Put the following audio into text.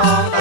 ทอง